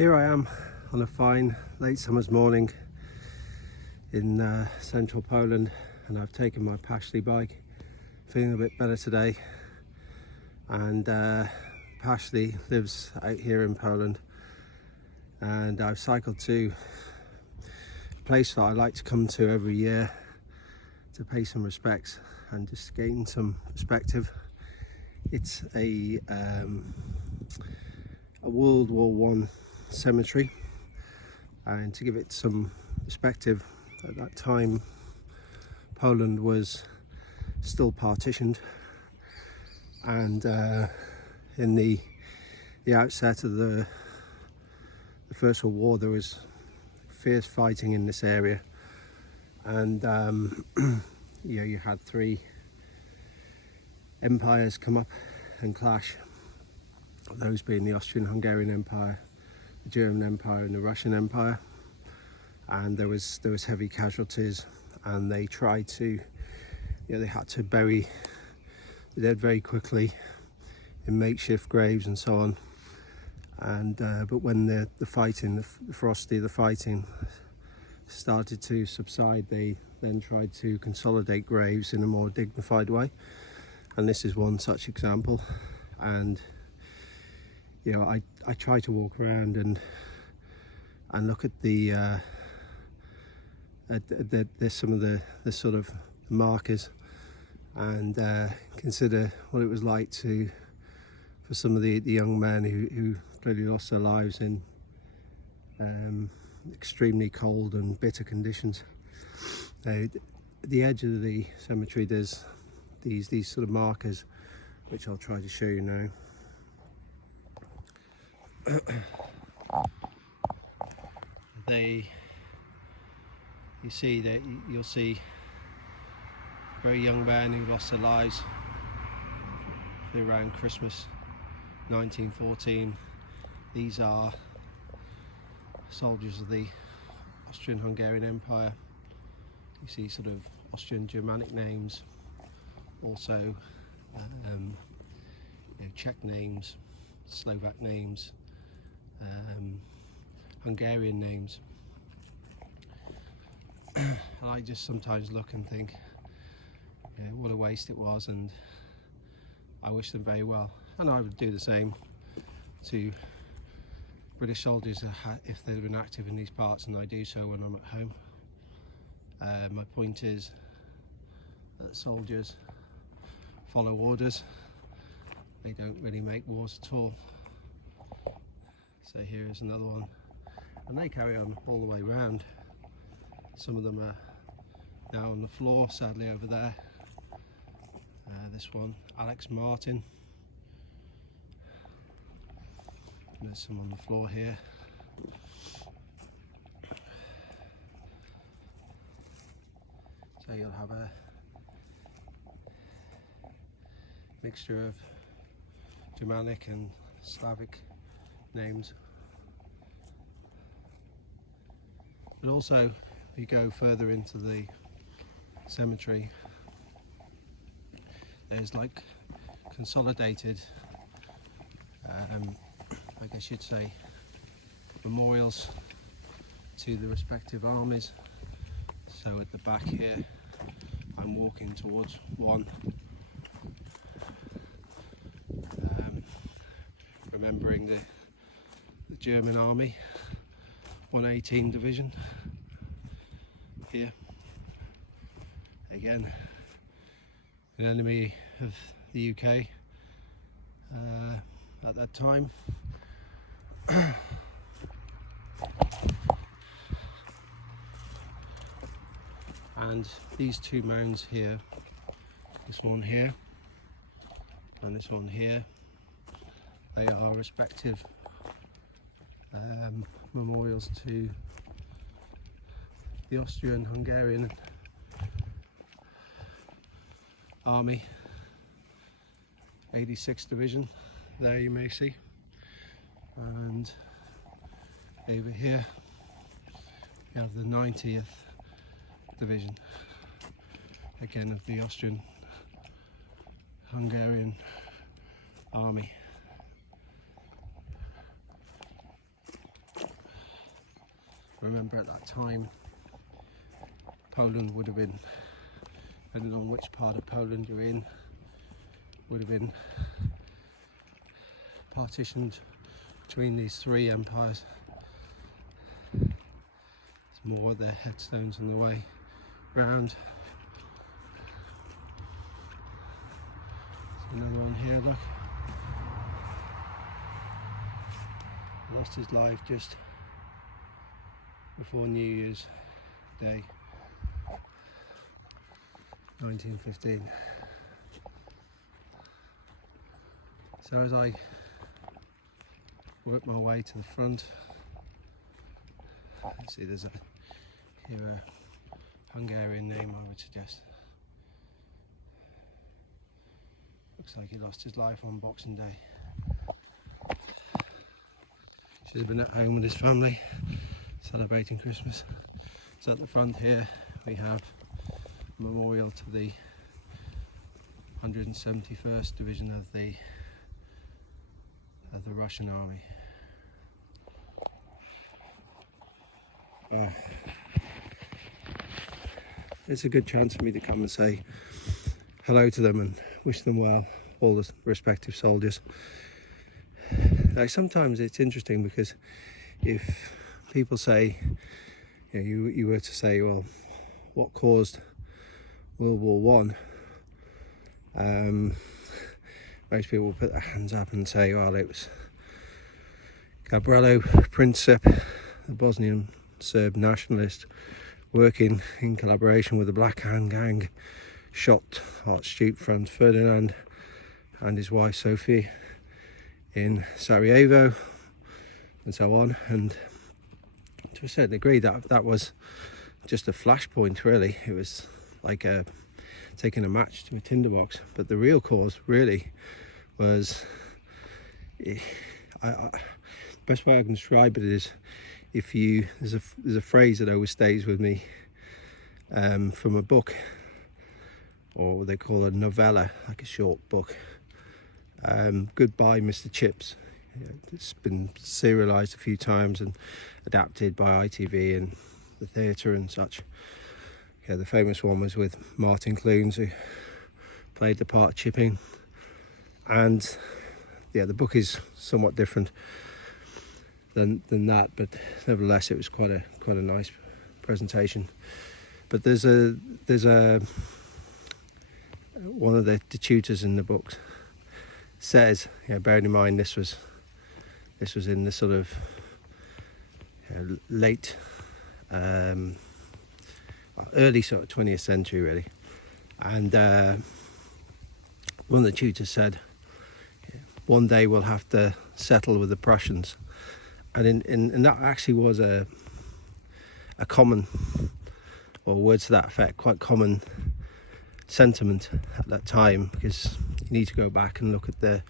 Here I am on a fine late summer's morning in central Poland, and I've taken my Pashley bike, feeling a bit better today. And Pashley lives out here in Poland, and I've cycled to a place that I like to come to every year to pay some respects and just gain some perspective. It's a World War I cemetery, and to give it some perspective, at that time Poland was still partitioned, and in the outset of the First World War there was fierce fighting in this area, and you had three empires come up and clash, those being the Austrian-Hungarian Empire, the German Empire and the Russian Empire. And there was heavy casualties, and they tried to, they had to bury the dead very quickly in makeshift graves and so on. And but when the fighting, the ferocity of the fighting started to subside, they then tried to consolidate graves in a more dignified way, and this is one such example. And I try to walk around and look at there's some of the sort of markers, and consider what it was like for some of the young men who clearly lost their lives in extremely cold and bitter conditions. At the edge of the cemetery there's these sort of markers, which I'll try to show you now. You'll see very young men who lost their lives around Christmas 1914. These are soldiers of the Austrian-Hungarian Empire. You see sort of Austrian Germanic names, also Czech names, Slovak names, Hungarian names. I just sometimes look and think, what a waste it was, and I wish them very well. And I would do the same to British soldiers if they'd been active in these parts, and I do so when I'm at home. My point is that soldiers follow orders. They don't really make wars at all. So here is another one, and they carry on all the way round. Some of them are now on the floor, sadly, over there. This one, Alex Martin. And there's some on the floor here. So you'll have a mixture of Germanic and Slavic names. But also, if you go further into the cemetery, there's like consolidated, I guess you'd say, memorials to the respective armies. So at the back here, I'm walking towards one, remembering the German Army 118 Division. Here again, an enemy of the UK at that time. And these two mounds here, this one here and this one here, they are respective memorials to the Austrian-Hungarian Army 86th Division, there you may see. And over here we have the 90th Division, again of the Austrian-Hungarian Army. remember at that time Poland would have been, depending on which part of Poland you're in, would have been partitioned between these three empires. There's more of their headstones on the way round. There's another one here, look. Lost his life just before New Year's Day, 1915. So as I work my way to the front, you see there's a Hungarian name, I would suggest. Looks like he lost his life on Boxing Day. Should have been at home with his family, celebrating Christmas. So at the front here we have a memorial to the 171st Division of the Russian Army. It's a good chance for me to come and say hello to them and wish them well, all the respective soldiers. Now, sometimes it's interesting because if people say, you were to say, well, what caused World War One? Most people will put their hands up and say, well, it was Gavrilo Princip, the Bosnian Serb nationalist, working in collaboration with the Black Hand Gang, shot Archduke Franz Ferdinand and his wife Sophie in Sarajevo, and so on. And to a certain degree that was just a flashpoint, really. It was like taking a match to a tinderbox. But the real cause really was, the best way I can describe it is, there's a phrase that always stays with me from a book, or what they call a novella, like a short book. Goodbye Mr. Chips. It's been serialised a few times and adapted by ITV and the theatre and such. The famous one was with Martin Clunes, who played the part Chipping. And the book is somewhat different than that, but nevertheless it was quite a nice presentation. But there's one of the tutors in the book says, bearing in mind this was in the sort of late early sort of 20th century really, and one of the tutors said, one day we'll have to settle with the Prussians. And that actually was a common, or words to that effect, quite common sentiment at that time, because you need to go back and look at the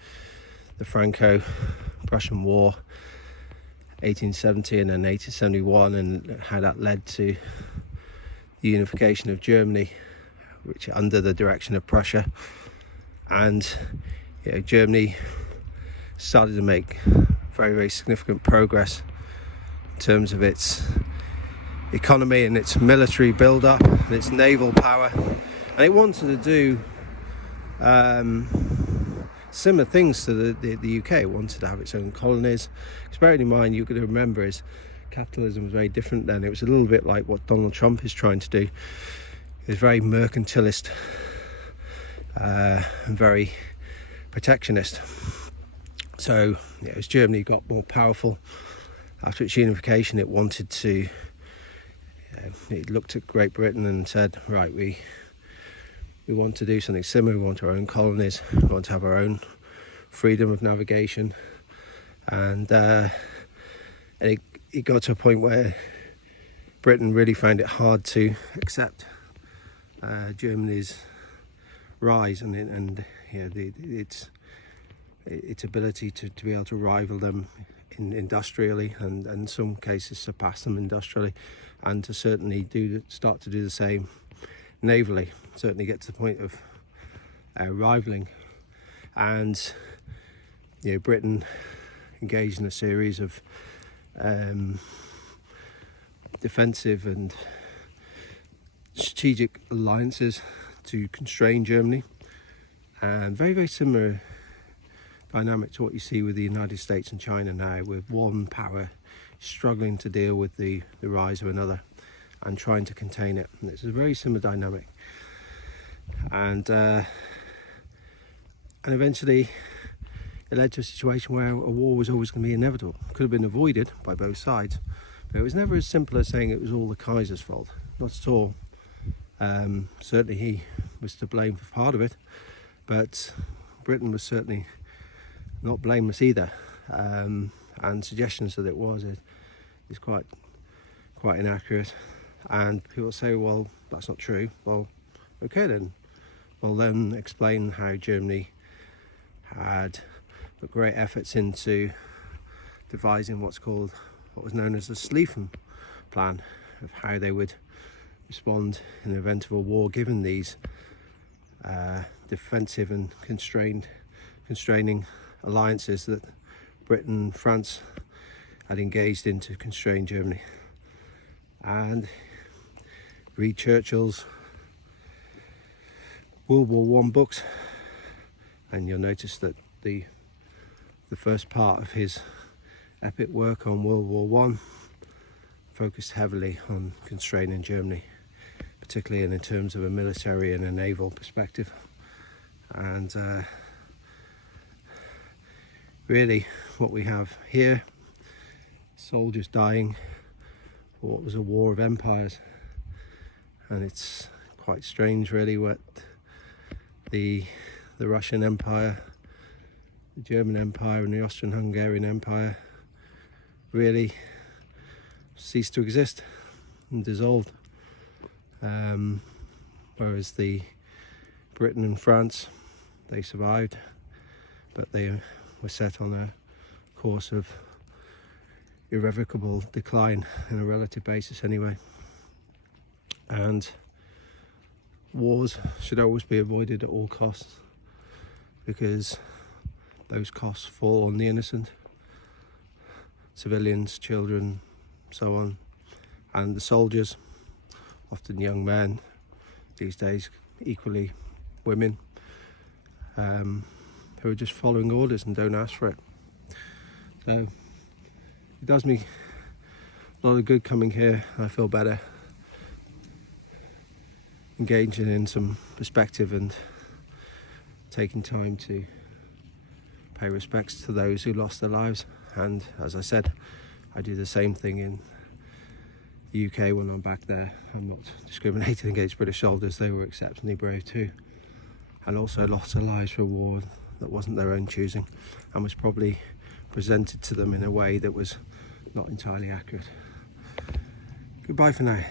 Franco-Prussian War, 1870 and then 1871, and how that led to the unification of Germany, which under the direction of Prussia. And Germany started to make very, very significant progress in terms of its economy and its military build-up and its naval power, and it wanted to do similar things to the UK. It wanted to have its own colonies, because bearing in mind, you've got to remember, is capitalism was very different then. It was a little bit like what Donald Trump is trying to do. It was very mercantilist and very protectionist. So as Germany got more powerful after its unification, it wanted to, it looked at Great Britain and said, right, we want to do something similar. We want our own colonies, we want to have our own freedom of navigation. And it got to a point where Britain really found it hard to accept Germany's rise and its ability to be able to rival them industrially, and in some cases surpass them industrially, and to certainly start to do the same navally, certainly get to the point of rivaling. And Britain engaged in a series of defensive and strategic alliances to constrain Germany, and very, very similar dynamic to what you see with the United States and China now, with one power struggling to deal with the rise of another and trying to contain it. And it's a very similar dynamic, and eventually it led to a situation where a war was always going to be inevitable. It could have been avoided by both sides, but it was never as simple as saying it was all the Kaiser's fault. Not at all. Certainly he was to blame for part of it, but Britain was certainly not blameless either. And suggestions that it was is quite inaccurate. And people say, well, that's not true. Well, okay then. Well, then explain how Germany had put great efforts into devising what was known as the Schlieffen plan, of how they would respond in the event of a war, given these defensive and constraining alliances that Britain and France had engaged in to constrain Germany. And read Churchill's World War I books, and you'll notice that the first part of his epic work on World War I focused heavily on constraining Germany, particularly in terms of a military and a naval perspective. And really what we have here, soldiers dying for what was a war of empires. And it's quite strange really what the Russian Empire, the German Empire and the Austrian-Hungarian Empire really ceased to exist and dissolved. Whereas the Britain and France, they survived, but they were set on a course of irrevocable decline on a relative basis anyway. And wars should always be avoided at all costs, because those costs fall on the innocent, civilians, children, so on, and the soldiers, often young men, these days equally women, who are just following orders and don't ask for it. So it does me a lot of good coming here. I feel better engaging in some perspective and taking time to pay respects to those who lost their lives. And as I said, I do the same thing in the UK when I'm back there. I'm not discriminating against British soldiers, they were exceptionally brave too, and also lost their lives for a war that wasn't their own choosing and was probably presented to them in a way that was not entirely accurate. Goodbye for now.